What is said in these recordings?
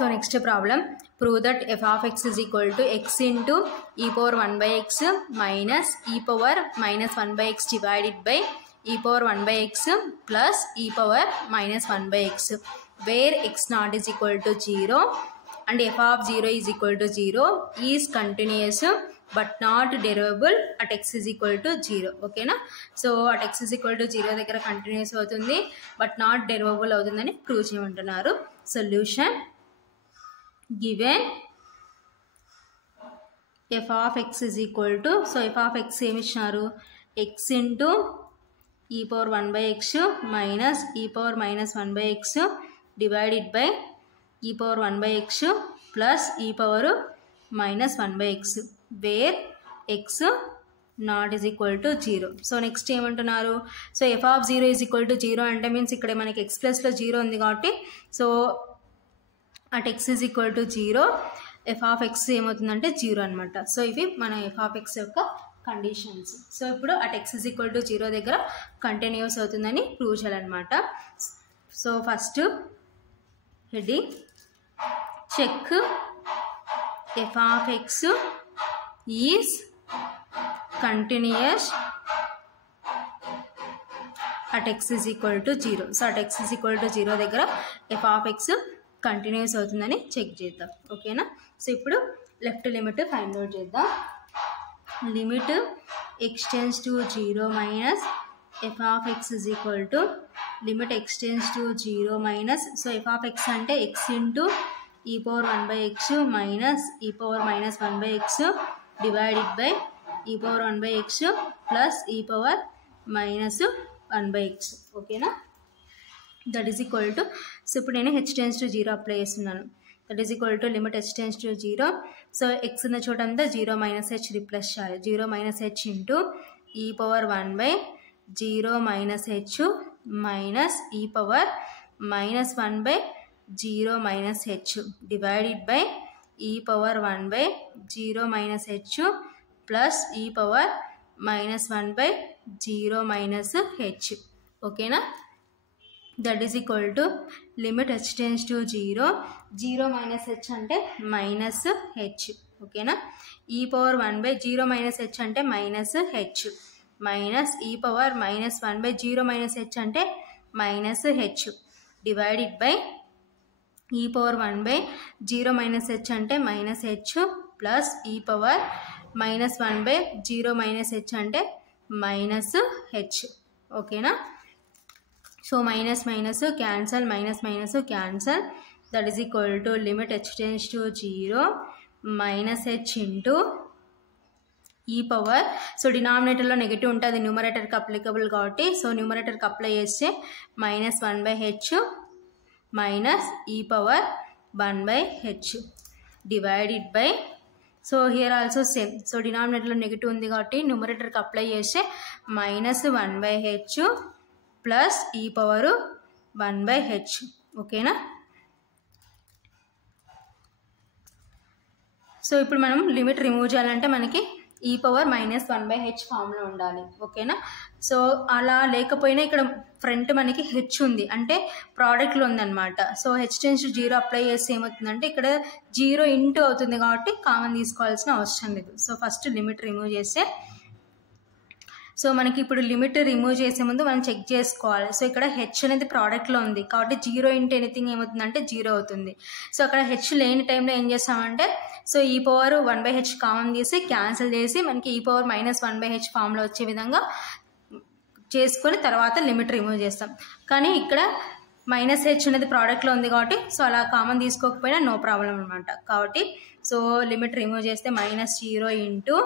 So next problem, prove that f of x is equal to x into e power 1 by x minus e power minus 1 by x divided by e power 1 by x plus e power minus 1 by x, where x naught is equal to 0 and f of 0 is equal to 0 is continuous but not derivable at x is equal to 0. Okay na? So at x is equal to 0 దగ్గర continuous అవుతుంది but not derivable అవుతుందని prove చేయమంటున్నారు. Solution, given f of x is equal to, so f of x ఏమి ఇచ్చినారు, x into e power 1 by x minus e power minus 1 by x divided by e power 1 by x plus e power minus 1 by x, where x not is equal to 0. So next ఏమంటున్నారు, so f of 0 is equal to 0 అంటే means ఇక్కడ మనకి x ప్లస్లో 0 ఉంది కాబట్టి so at x is equal to 0 f of x ఏమవుతుందంటే 0 అనమాట. So ఇవి మన f of x యొక్క కండిషన్స్. సో ఇప్పుడు at x is equal to 0 దగ్గర కంటిన్యూస్ అవుతుందని ప్రూవ్ చేయాలన్నమాట. So first heading, check f of x is continuous at x is equal to 0. So at x is equal to 0 దగ్గర f of x continuous అవుతుందని check చేద్దాం. ఓకేనా? So ఇప్పుడు left limit find out చేద్దాం. Limit x tends to 0 minus f of x is equal to limit x tends to 0 minus, so f of x అంటే x into e power 1 by x minus e power minus 1 by x divided by e power 1 by x plus e power minus 1 by x. ఓకేనా? That is equal to, so ఇప్పుడు నేను h tense to 0 apply చేస్తున్నాను. That is equal to limit h tense to 0, so x ఉన్న చోట అంతా 0 minus h replace చేయాలి. 0 minus h into e power 1 by 0 minus h minus e power minus 1 by 0 minus h divided by e power 1 by 0 minus h plus e power minus 1 by 0 minus h. ఓకేనా? That is equal to limit h tense to 0, 0 minus h అంటే minus h. ఓకేనా? ఈ power 1 by 0 minus h అంటే minus h minus e power minus 1 by 0 minus h అంటే minus h divided by e power 1 by 0 minus h అంటే minus h plus e power minus 1 by 0 minus h అంటే minus h. ఓకేనా? So minus minus cancel, minus minus cancel, that is equal to limit h tense to 0 minus h into e power, so డినామినేటర్లో negative ఉంటుంది, న్యూమరేటర్కి applicable కాబట్టి so న్యూమరేటర్కి apply చేస్తే minus 1 by h minus e power 1 by h divided by, so here also same, so డినామినేటర్లో negative ఉంది కాబట్టి న్యూమరేటర్కి apply చేస్తే minus 1 by h plus e power 1 by h. ఓకేనా? సో ఇప్పుడు మనం లిమిట్ రిమూవ్ చేయాలంటే మనకి ఈ పవర్ మైనస్ 1 బై h ఫామ్లో ఉండాలి. ఓకేనా? సో అలా లేకపోయినా ఇక్కడ ఫ్రంట్ మనకి h ఉంది అంటే ప్రోడక్ట్లో ఉందన్నమాట. So h tense to 0 apply చేస్తే ఏమవుతుందంటే ఇక్కడ 0 ఇంటూ అవుతుంది కాబట్టి కామన్ తీసుకోవాల్సిన అవసరం లేదు. సో ఫస్ట్ లిమిట్ రిమూవ్ చేస్తే, సో మనకి ఇప్పుడు లిమిట్ రిమూవ్ చేసే ముందు మనం చెక్ చేసుకోవాలి. సో ఇక్కడ h అనేది ప్రోడక్ట్లో ఉంది కాబట్టి 0 ఇంటూ ఎనీథింగ్ ఏమవుతుందంటే 0 అవుతుంది. సో అక్కడ h లేని టైంలో ఏం చేస్తామంటే so e power 1 by h common తీసి క్యాన్సిల్ చేసి మనకి ఈ పవర్ మైనస్ 1 బై h ఫామ్లో వచ్చే విధంగా చేసుకొని తర్వాత లిమిట్ రిమూవ్ చేస్తాం. కానీ ఇక్కడ మైనస్ h అనేది ప్రోడక్ట్లో ఉంది కాబట్టి సో అలా కామన్ తీసుకోకపోయినా నో ప్రాబ్లం అనమాట. కాబట్టి సో లిమిట్ రిమూవ్ చేస్తే minus 0 into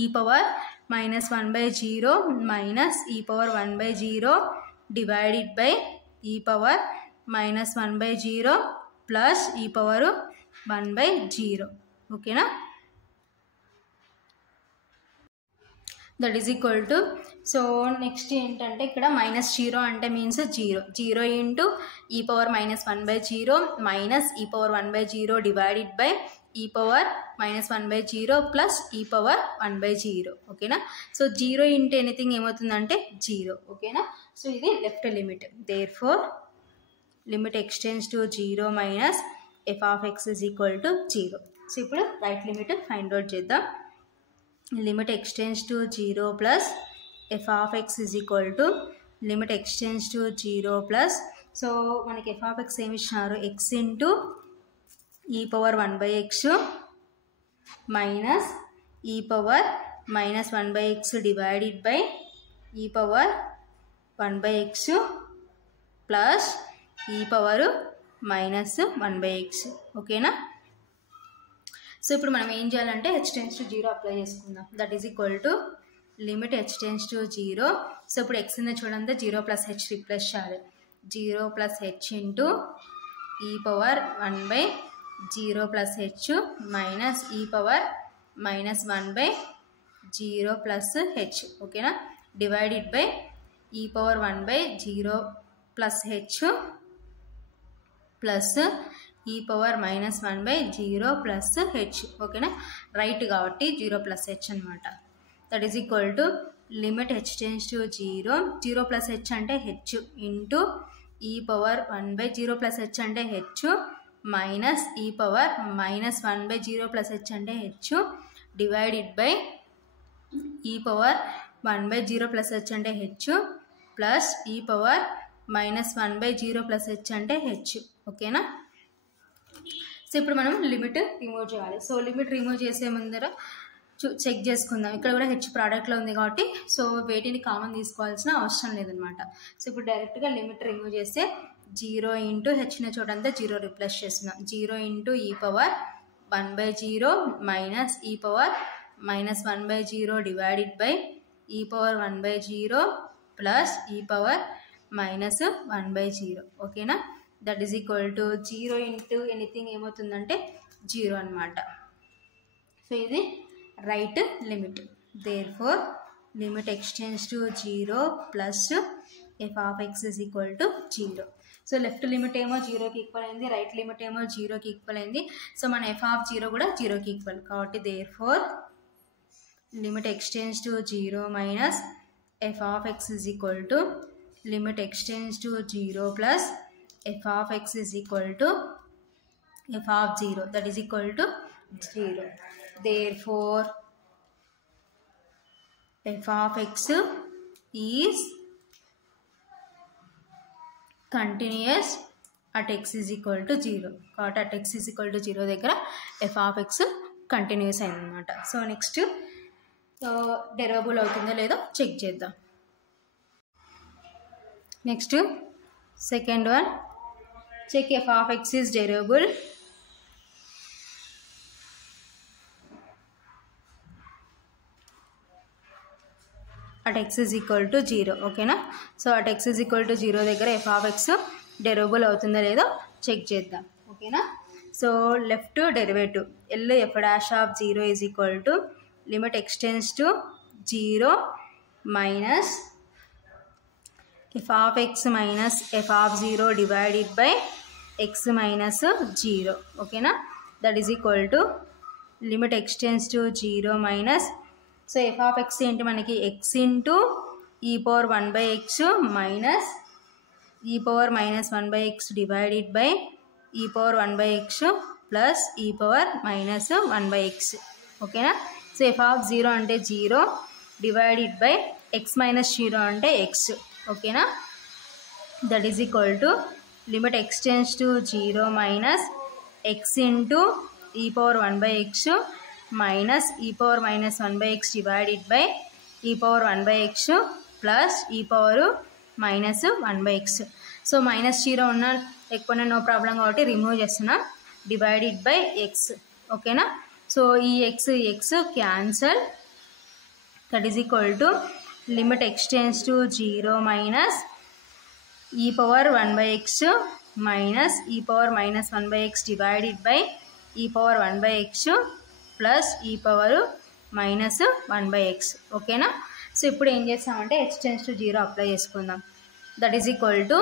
e power minus 1 by 0 minus e power 1 by 0 divided by e power minus 1 by 0 plus e power 1 by 0. ఓకేనా? That is equal to, so next ఏంటంటే ఇక్కడ minus 0 అంటే means 0 into e power minus 1 by 0 minus e power 1 by 0 divided by e power minus 1 by 0 plus e power 1 by 0. ఓకేనా? So 0 into anything ఏమవుతుందంటే 0. ఓకేనా? So ఇది left limit. Therefore limit x tends to 0 minus f of x is equal to 0. So ఇప్పుడు right limit find out చేద్దాం. Limit extends to 0 plus f of x is equal to limit extends to 0 plus, so మనకి f of x ఏమి ఇచ్చినారు, x into e power 1/x minus e power minus 1/x divided by e power 1/x plus e power minus 1/x. ఓకేనా. So ఇప్పుడు మనం ఏం చేయాలంటే h tense to 0 apply చేసుకుందాం. That is equal to limit h tense to 0. So ఇప్పుడు x ఉంది చూడండి, 0 plus h replace చేయాలి. 0 plus h into e power 1/0 plus h minus e power minus 1/0 plus h. ఓకేనా. Divided by e power 1/0 plus h plus e power minus 1/0 plus h. ఓకేనా. Right కాబట్టి 0 plus h అనమాట. That is equal to limit h tense to 0. 0 plus h అంటే h into e power 1/0 plus h అంటే h minus e power minus 1/0 plus h అంటే h divided by e power 1/0 plus h అంటే h plus e power minus 1/0 plus h అంటే h. ఓకేనా. So ఇప్పుడు మనం limit remove చేయాలి. So limit remove చేసే ముందర చెక్ చేసుకుందాం. ఇక్కడ కూడా h ప్రోడక్ట్లో ఉంది కాబట్టి సో వేటిని కామన్ తీసుకోవాల్సిన అవసరం లేదనమాట. సో ఇప్పుడు డైరెక్ట్గా లిమిట్ రిమూవ్ చేస్తే 0 ఇంటూ హెచ్న చోటంతా 0 రిప్లేస్ చేస్తున్నాం. 0 into e power 1/0 minus e power minus 1/0 divided by e power 1/0 plus e power minus 1/0. ఓకేనా. That is equal to 0 into anything ఏమవుతుందంటే 0 అనమాట. సో ఇది right limit. Therefore limit extends to 0 plus f of x is equal to 0. So left limit ఏమో 0కి equal అయింది, right limit ఏమో 0కి equal అయింది. సో మన f of 0 కూడా 0కి ఈక్వల్ కాబట్టి therefore limit extends to 0 minus f of x is equal to limit extends to 0 plus f of x is equal to f of 0 that is equal to 0. Therefore f of x is continuous at x is equal to 0. కాబట్టి at x is equal to 0 దగ్గర f of x continuous అయిందన్నమాట. So next derivable అవుతుందో లేదో check చేద్దాం. Next second one, check f of x is derivable at x is equal to 0. ఓకేనా. So at x is equal to 0 దగ్గర f of x derivable అవుతుందో లేదో check చేద్దాం. ఓకేనా. So left derivative L f dash of 0 is equal to limit extends to 0 minus f of x minus f of 0 divided by x minus 0. ఓకేనా. That is equal to limit extends to 0 minus, so f of x ఏంటి మనకి x into e power 1/x minus e power minus 1/x divided by e power 1/x plus e power minus 1/x. ఓకేనా. So f of 0 అంటే 0 divided by x minus 0 అంటే x. ఓకేనా. That is equal to limit extends to 0 minus x into e power 1/x minus e power minus 1/x divided by e power 1/x plus e power minus 1/x. So minus 0 ఉన్న ఎక్కువ no problem కాబట్టి remove చేస్తున్నా. Divided by x. ఓకేనా. So ఈ x cancel. That is equal to limit extends to 0 minus e power 1/x minus e power minus 1/x divided by e power 1/x plus e power minus 1/x. ఓకేనా. So ఇప్పుడు ఏం చేస్తామంటే h tense to 0 apply చేసుకుందాం. That is equal to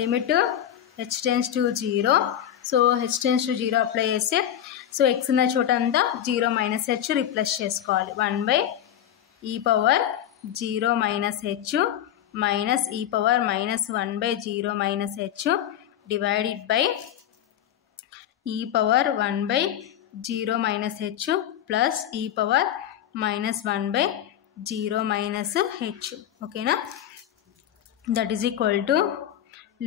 limit h tense to 0. So h tense to 0 apply చేస్తే so x ఉన్న చోట అంతా 0 minus h replace చేసుకోవాలి. 1/e power 0 minus h minus e power minus 1 by 0 minus h divided by e power 1 by 0 minus h plus e power minus 1 by 0 minus h. Okay na? That is equal to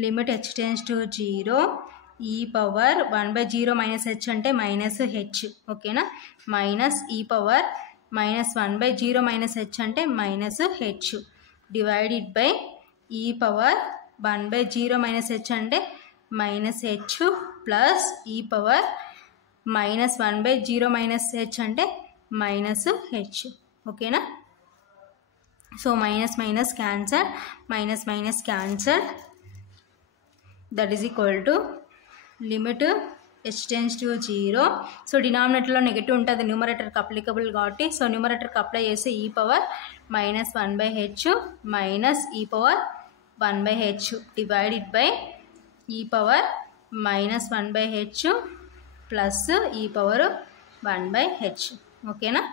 limit h tends to 0 e power 1 by 0 minus h ante minus h. Okay na? Minus e power minus 1 by 0 minus h ante minus h divided by e power 1 by 0 minus h ante minus h plus e power minus 1 by 0 minus h ante minus h. Okay na? So minus minus cancelled, minus minus cancelled. That is equal to limit h tends to 0. So denominator lo negative untadi, numerator ki applicable kabatti, so numerator ki apply chese e power minus 1 by h minus e power 1 by h divided by e power minus 1 by h plus e power 1 by h. Okay na?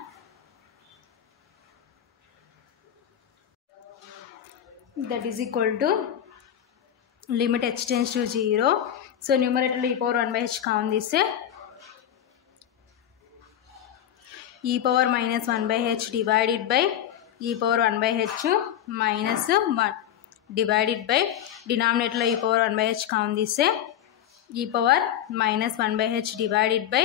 That is equal to limit h tends to 0. So numerator lo e power 1 by h count this e power minus 1 by h divided by e power 1 by h minus 1 divided by denominator lo e power 1 by h count this e power minus 1 by h divided by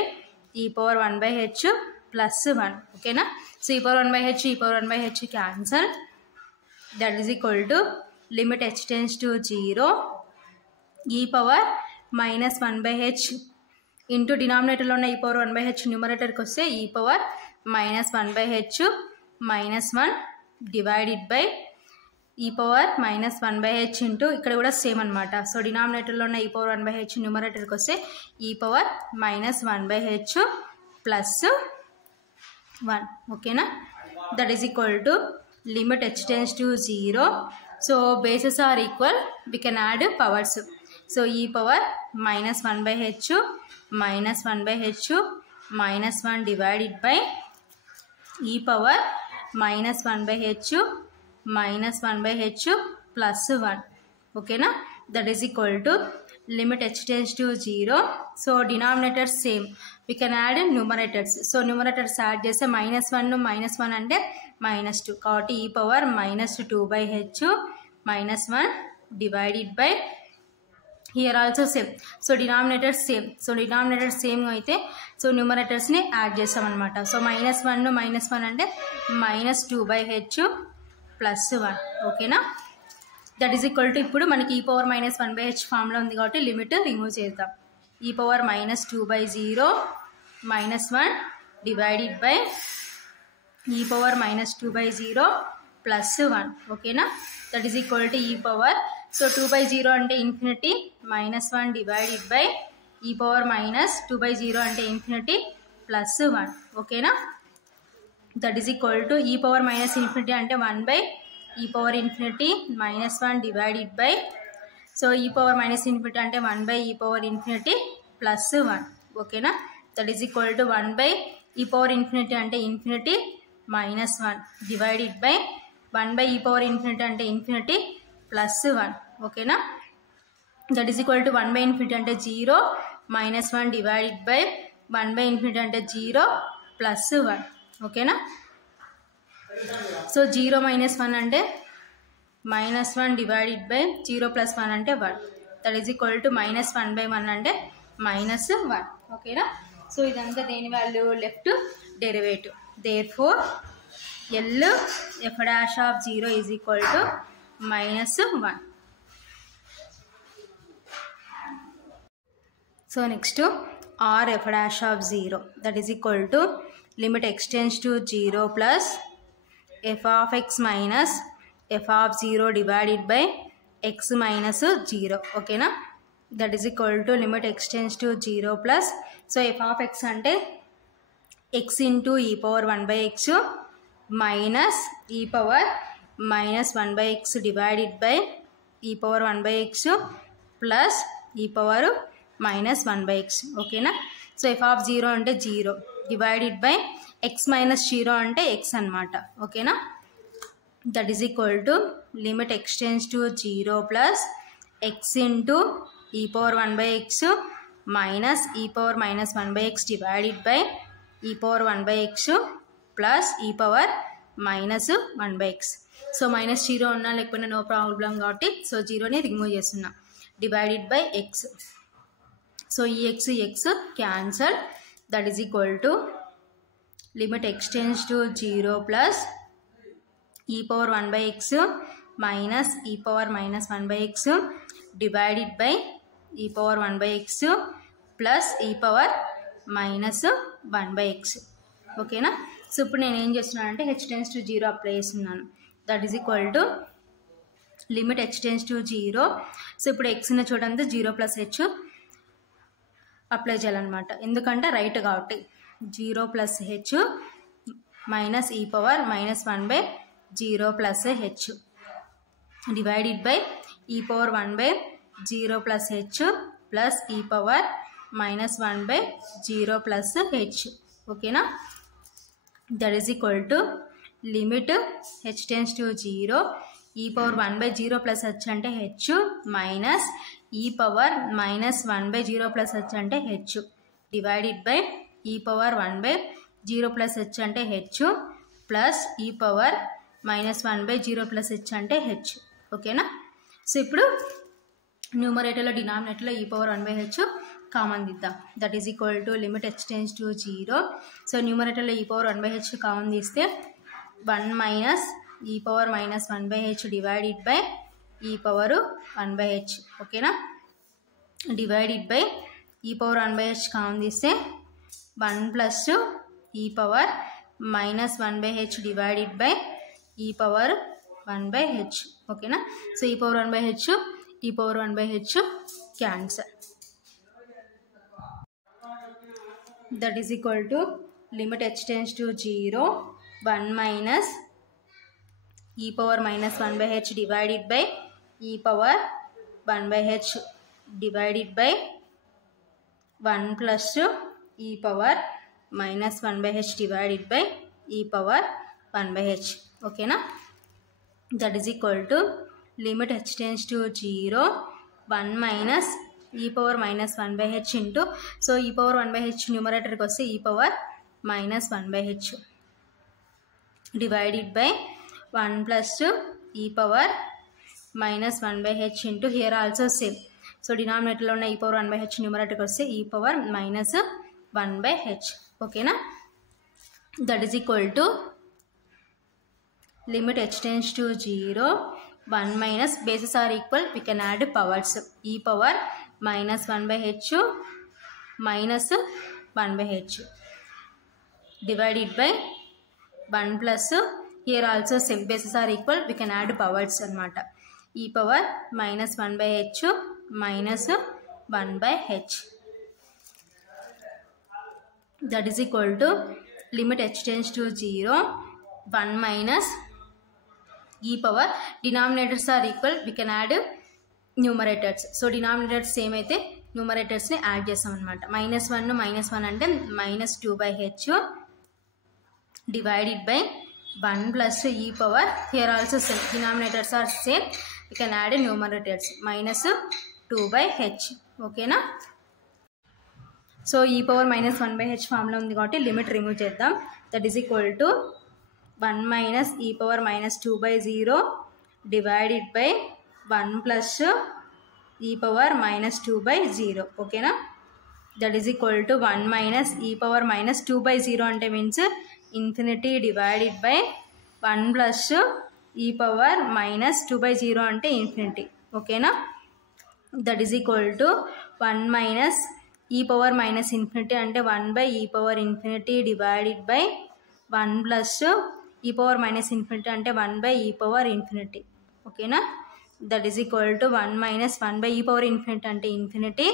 e power 1 by h plus 1. Okay na? So e power 1 by h, e power 1 by h cancel. That is equal to limit h tends to 0 e power minus 1 by h into denominator lo ఉన్న e power 1 by h numerator కి వస్తే e power minus 1 by h minus 1 divided by e power minus 1 by h into ఇక్కడ కూడా same అన్నమాట. So denominator లో ఉన్న e power 1 by h numerator కి వస్తే e power minus 1 by h plus 1. Okay na? That is equal to limit h tends to 0. So bases are equal, we can add powers. So e power minus 1 by h minus 1 by h minus 1 divided by e power minus 1 by h minus 1 by h plus 1. Okay na? That is equal to limit h tends to 0. So denominators same, we can add numerators. So numerators add చేస్తే minus 1 minus 1 అంటే minus 2 కాబట్టి e power minus 2 by h minus 1 divided by here also same. So denominators same. So denominators same అయితే so numerators ని add చేస్తాం అన్నమాట. So minus 1 minus 1 అంటే minus 2 by h plus 1. ఓకేనా? That is equal to ఇప్పుడు మనకి e power minus 1 by h ఫామ్లో ఉంది కాబట్టి లిమిట్ రిమూవ్ చేద్దాం. e power minus 2 by 0 minus 1 divided by e power minus 2 by 0 plus 1. ఓకేనా? That is equal to e power, so 2 by 0 అంటే infinity minus 1 divided by e power minus 2 by 0 అంటే infinity plus 1. ఓకేనా? That is equal to e power minus infinity అంటే 1 by e power infinity minus 1 divided by, so e power minus infinity అంటే 1 by e power infinity plus 1. ఓకేనా? That is equal to 1 by e power infinity అంటే infinity minus 1 divided by 1 by e power infinity అంటే infinity plus 1. ఓకేనా? That is equal to 1 by infinity అంటే 0 minus 1 divided by 1 by infinity అంటే 0 plus 1. ఓకేనా? So 0 minus 1 అంటే minus 1 divided by 0 plus 1 అంటే 1. That is equal to minus 1 by 1 అంటే minus 1. ఓకేనా? So ఇదంతా దేని value? Left derivative. Therefore L f dash of 0 is equal to minus 1. So next R f dash of 0, that is equal to limit x tends to 0 plus f of x minus f of 0 divided by x minus 0. Okay na? That is equal to limit x tends to 0 plus, so f of x ante x into e power 1 by x minus e power minus 1 by x divided by e power 1 by x plus e power minus 1 by x. Okay na? So f of 0 ante 0 divided by x minus 0 ante x anamata. Okay na? that is equal to limit x tends to 0 plus x into e power 1 by x minus e power minus 1 by x divided by e power 1 by x plus e power minus 1 by x. So minus 0 ఉన్నా లేకపోయినా no problem కాబట్టి so 0ని remove చేస్తున్నా. Divided by X. So ఈ X cancel. That is equal to limit x tends to 0 plus e power 1 by x minus e power minus 1 by x divided by e power 1 by x plus e power minus 1 by x. ఓకేనా. So ఇప్పుడు నేను ఏం చేస్తున్నాను అంటే h tends to 0 apply చేస్తున్నాను. That is equal to limit h tends to 0. So ఇప్పుడు x ఉన్న చూడండి 0 ప్లస్ హెచ్ అప్లై చేయాలన్నమాట. ఎందుకంటే రైట్ కాబట్టి 0 plus h minus e power minus 1 by 0 plus h divided by e power 1 by 0 plus h plus e power minus 1 by 0 plus h. ఓకేనా. That is equal to limit h tends to 0 e power 1 by 0 plus h అంటే h minus e power minus 1 by 0 plus h అంటే h divided by e power 1 by 0 plus h అంటే H plus e power minus 1 by 0 plus h అంటే H. ఓకేనా. So ఇప్పుడు న్యూమరేటర్లో డినామినేటర్లో ఈ power 1 by H common తీద్దాం. That is equal to limit h tends to 0. So న్యూమరేటర్లో ఈ power 1 by H common తీస్తే 1 minus e power minus 1 by h divided by e power 1 by h. ఓకేనా. Divided by e power 1 by H common తీస్తే 1 plus e power minus 1 by h divided by e power 1 by h. ఓకేనా. So e power 1 by H ఈ power 1 by H cancel. That is equal to limit h tends to 0 1 minus e power minus 1 by h divided by e power 1 by h divided by 1 plus e power minus 1 by h divided by e power 1 by h. ఓకేనా. That is equal to limit h tends to 0 1 minus e power minus 1 by h into so e power 1 by h న్యూమరేటర్కి వస్తే e power minus 1 by h divided by 1 plus e power minus 1 by h into here also same. So డినామినేటర్లో ఉన్న e power 1 by h న్యూమరేటర్కి వస్తే e power minus 1 by h. ఓకేనా. That is equal to limit h tends to 0 1 minus bases are equal we can add powers e power minus 1 by h minus 1 by h divided by 1 plus here also same bases are equal we can add powers అనమాట. E power minus 1 by h minus 1 by h. That is equal to limit h tends to 0 1 minus e power denominators are equal we can add numerators. So denominators same అయితే న్యూమరేటర్స్ని add చేస్తాం అనమాట. Minus 1 అంటే minus 2 by h divided by 1 plus e power here also same denominators are same we can add numerators minus 2 by h. ఓకేనా. So e power minus 1 by h ఫామ్లో ఉంది కాబట్టి limit remove చేద్దాం. That is equal to 1 minus e power minus 2 by 0 divided by 1 plus e power minus 2 by 0. ఓకేనా. That is equal to 1 minus e power minus 2 by 0 అంటే means infinity divided by 1 plus e power minus 2 by 0 అంటే infinity. ఓకేనా. That is equal to 1 minus e power minus infinity అంటే 1 by e power infinity divided by 1 plus e power minus infinity అంటే 1 by e power infinity. ఓకేనా. That is equal to 1 minus 1 by e power infinity అంటే infinity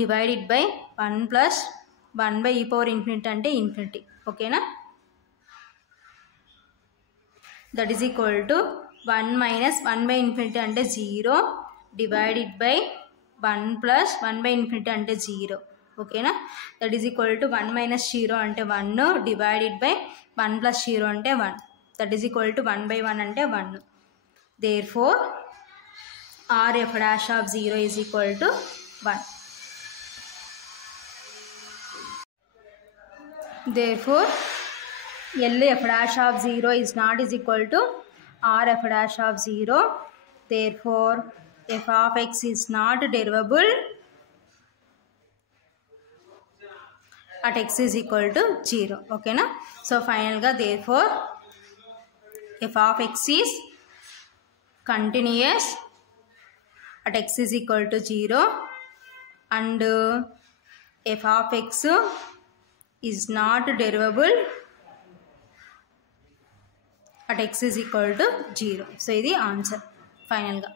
divided by 1 plus 1 by e power infinity అంటే infinity. ఓకేనా. That is equal to 1 minus 1 by infinity అంటే 0 divided by 1 plus 1 by infinity అంటే 0. ఓకేనా. That is equal to 1 minus 0 అంటే 1 divided by 1 plus 0 అంటే 1. That is equal to 1/1 అంటే 1. Therefore r f dash of 0 is equal to 1. Therefore L f dash of 0 is not is equal to r f dash of 0. Therefore f of x is not derivable at x is equal to 0. Okay na? So final ga therefore f of x is continuous at x is equal to 0 and f of x is not derivable at x is equal to 0. So this is the answer final ga.